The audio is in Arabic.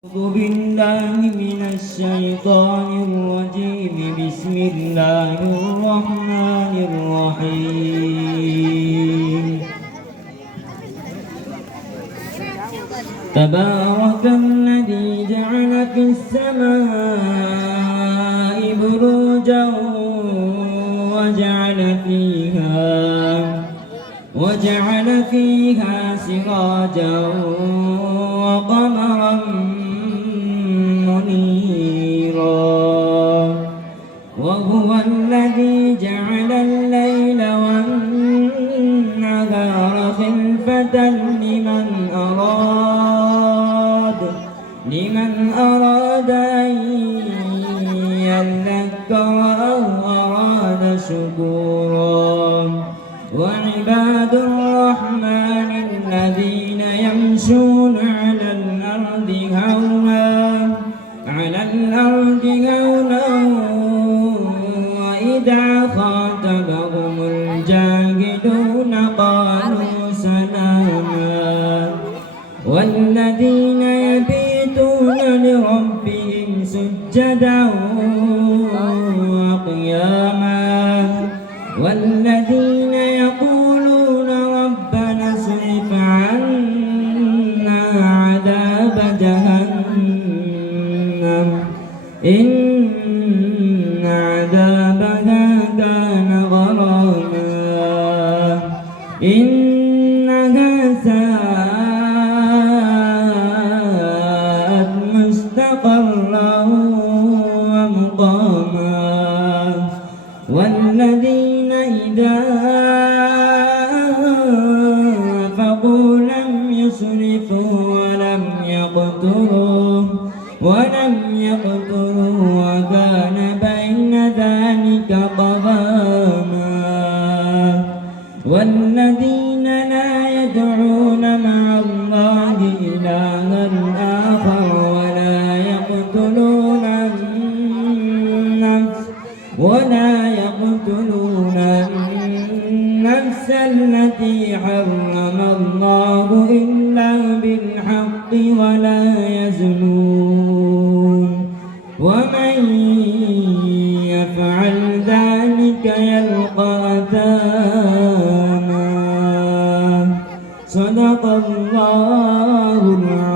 أعوذ بالله من الشيطان الرجيم. بسم الله الرحمن الرحيم. تبارك الذي جعل في السماء بروجا وجعل فيها سراجا وقمرا منيرا. وهو الذي جعل الليل والنهار خلفة لمن أراد أن يذكر أو أراد شكورا. وعباد الرحمن الذين يمشون على الأرض هونا وإذا خاطبهم الجاهلون قالوا سلاما. والذين يبيتون لربهم سجدا وقياما. والذين يقولون ربنا اصرف عنا عذاب جهنم إن عذابها كان غراما إنها ساءت مستقرا ومقاما. والذين إذا أنفقوا لم يسرفوا ولم يقتروا وكان بين ذلك قواما. والذين لا يدعون مع الله إلها آخر ولا يقتلون النفس التي حرم الله إلا بالحق ولا يزنون. ومن يفعل ذلك يلقى أثاما. صدق الله العظيم.